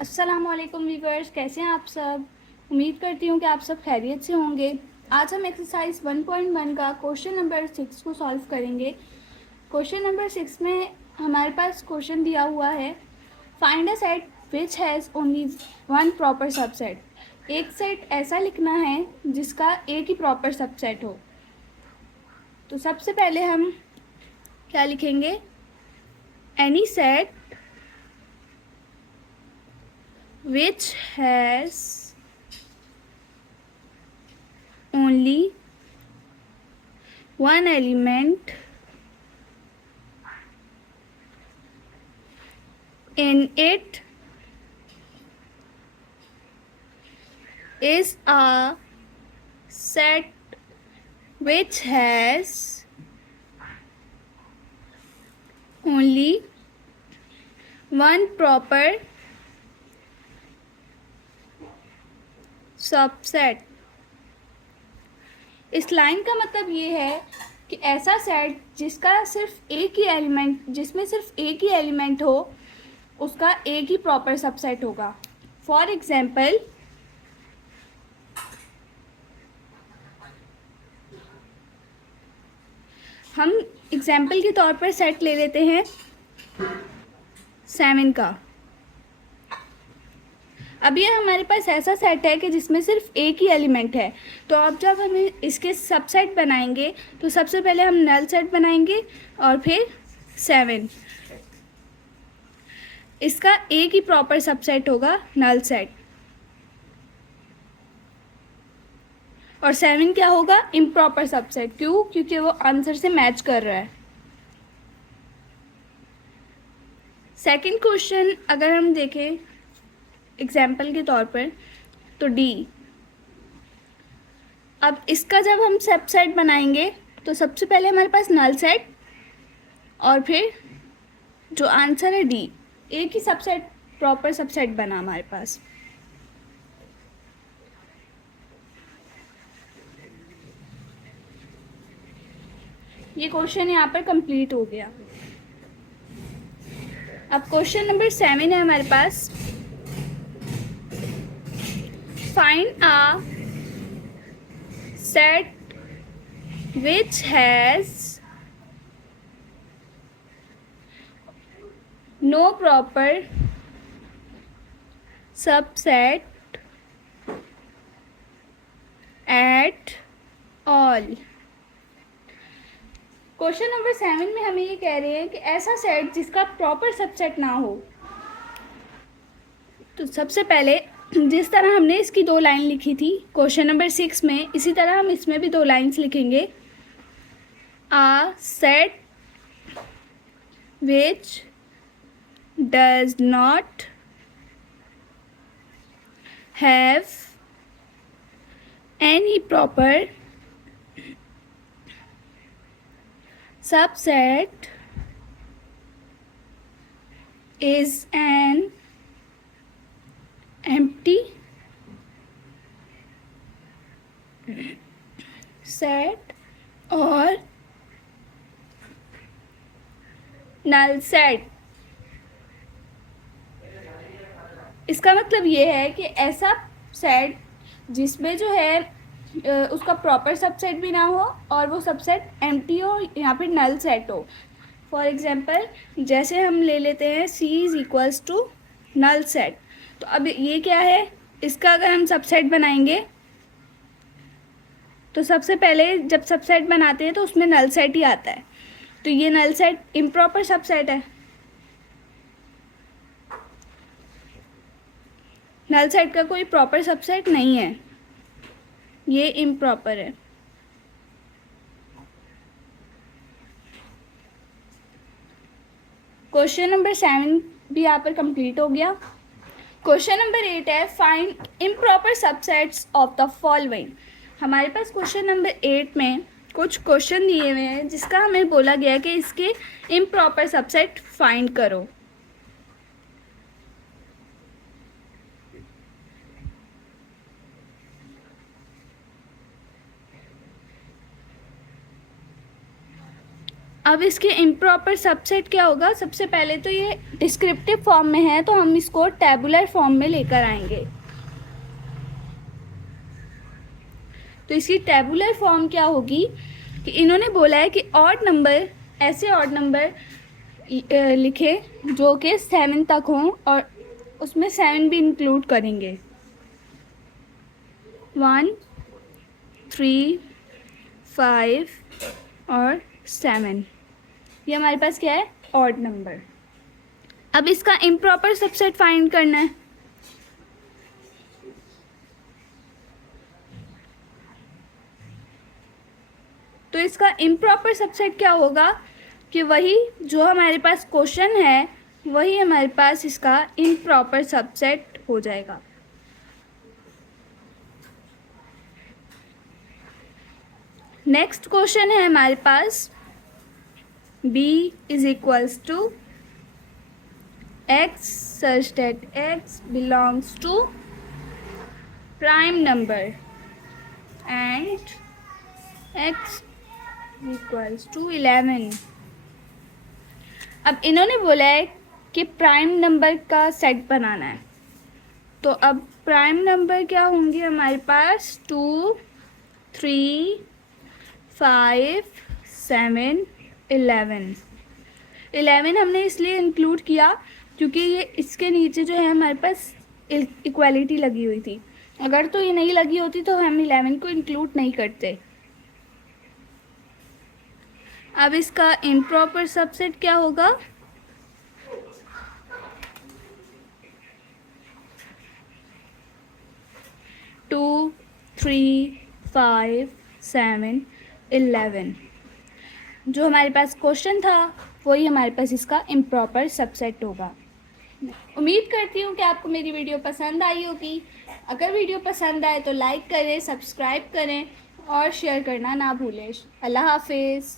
अस्सलामुअलैकुम वीवर्स, कैसे हैं आप सब। उम्मीद करती हूँ कि आप सब खैरियत से होंगे। आज हम एक्सरसाइज 1.1 का क्वेश्चन नंबर 6 को सॉल्व करेंगे। क्वेश्चन नंबर 6 में हमारे पास क्वेश्चन दिया हुआ है, find a set which has only one proper subset. एक सेट ऐसा लिखना है जिसका एक ही प्रॉपर सबसेट हो। तो सबसे पहले हम क्या लिखेंगे, any set which has only one element in it is a set which has only one proper subset. इस लाइन का मतलब ये है कि ऐसा सेट जिसका सिर्फ एक ही एलिमेंट जिसमें सिर्फ एक ही एलिमेंट हो, उसका एक ही प्रॉपर सबसेट होगा। फॉर एग्जाम्पल, हम एग्जाम्पल के तौर पर सेट ले लेते हैं 7 का। अब ये हमारे पास ऐसा सेट है कि जिसमें सिर्फ एक ही एलिमेंट है। तो अब जब हम इसके सबसेट बनाएंगे तो सबसे पहले हम नल सेट बनाएंगे और फिर 7। इसका एक ही प्रॉपर सबसेट होगा, नल सेट। और 7 क्या होगा, इम्प्रॉपर सबसेट। क्यों? क्योंकि वो आंसर से मैच कर रहा है। सेकंड क्वेश्चन अगर हम देखें एग्जाम्पल के तौर पर, तो डी। अब इसका जब हम सबसेट बनाएंगे तो सबसे पहले हमारे पास नल सेट और फिर जो आंसर है डी। एक ही सबसेट, प्रॉपर सबसेट बना हमारे पास। ये क्वेश्चन यहाँ पर कंप्लीट हो गया। अब क्वेश्चन नंबर 7 है हमारे पास, find a set which has no proper subset at all। Question number 7 में हमें ये कह रहे हैं कि ऐसा सेट जिसका प्रॉपर सबसेट ना हो। तो सबसे पहले जिस तरह हमने इसकी 2 लाइन लिखी थी क्वेश्चन नंबर 6 में, इसी तरह हम इसमें भी 2 लाइन्स लिखेंगे। A set which does not have any proper subset is an empty set और नल सेट। इसका मतलब ये है कि ऐसा सेट जिसमें जो है उसका प्रॉपर सबसेट भी ना हो और वो सबसेट एम्प्टी हो या फिर नल सेट हो। फॉर एग्जांपल, जैसे हम ले लेते हैं C is equals to null set. तो अब ये क्या है, इसका अगर हम सबसेट बनाएंगे तो सबसे पहले जब सबसेट बनाते हैं तो उसमें नल सेट ही आता है। तो ये नल सेट इम्प्रॉपर सबसेट है। नल सेट का कोई प्रॉपर सबसेट नहीं है, ये इम्प्रॉपर है। क्वेश्चन नंबर 7 भी यहाँ पर कंप्लीट हो गया। क्वेश्चन नंबर 8 है, find improper subsets of the following. हमारे पास क्वेश्चन नंबर 8 में कुछ क्वेश्चन दिए हुए हैं जिसका हमें बोला गया कि इसके इम्प्रॉपर सबसेट फाइंड करो। अब इसके इम्प्रॉपर सबसेट क्या होगा? सबसे पहले तो ये डिस्क्रिप्टिव फॉर्म में है, तो हम इसको टैबुलर फॉर्म में लेकर आएंगे। तो इसकी टैबुलर फॉर्म क्या होगी कि इन्होंने बोला है कि ऑड नंबर, ऐसे ऑड नंबर लिखे जो कि 7 तक हों और उसमें 7 भी इंक्लूड करेंगे। 1, 3, 5 और 7, ये हमारे पास क्या है? Odd number. अब इसका इम्प्रॉपर सबसेट फाइंड करना है। तो इसका इम्प्रॉपर सबसेट क्या होगा कि वही जो हमारे पास क्वेश्चन है वही हमारे पास इसका इम्प्रॉपर सबसेट हो जाएगा। नेक्स्ट क्वेश्चन है हमारे पास b is equals to x such that x belongs to prime number and x equals to 11। अब इन्होंने बोला है कि प्राइम नंबर का सेट बनाना है। तो अब प्राइम नंबर क्या होंगे हमारे पास? 2, 3, 5, 7, 11। 11 हमने इसलिए इंक्लूड किया क्योंकि ये इसके नीचे जो है हमारे पास इक्वालिटी लगी हुई थी। अगर तो ये नहीं लगी होती तो हम 11 को इंक्लूड नहीं करते। अब इसका इम्प्रॉपर सबसेट क्या होगा? 2, 3, 5, 7, 11। जो हमारे पास क्वेश्चन था वही हमारे पास इसका इम्प्रॉपर सबसेट होगा। उम्मीद करती हूँ कि आपको मेरी वीडियो पसंद आई होगी। अगर वीडियो पसंद आए तो लाइक करें, सब्सक्राइब करें और शेयर करना ना भूलें। अल्लाह हाफिज़।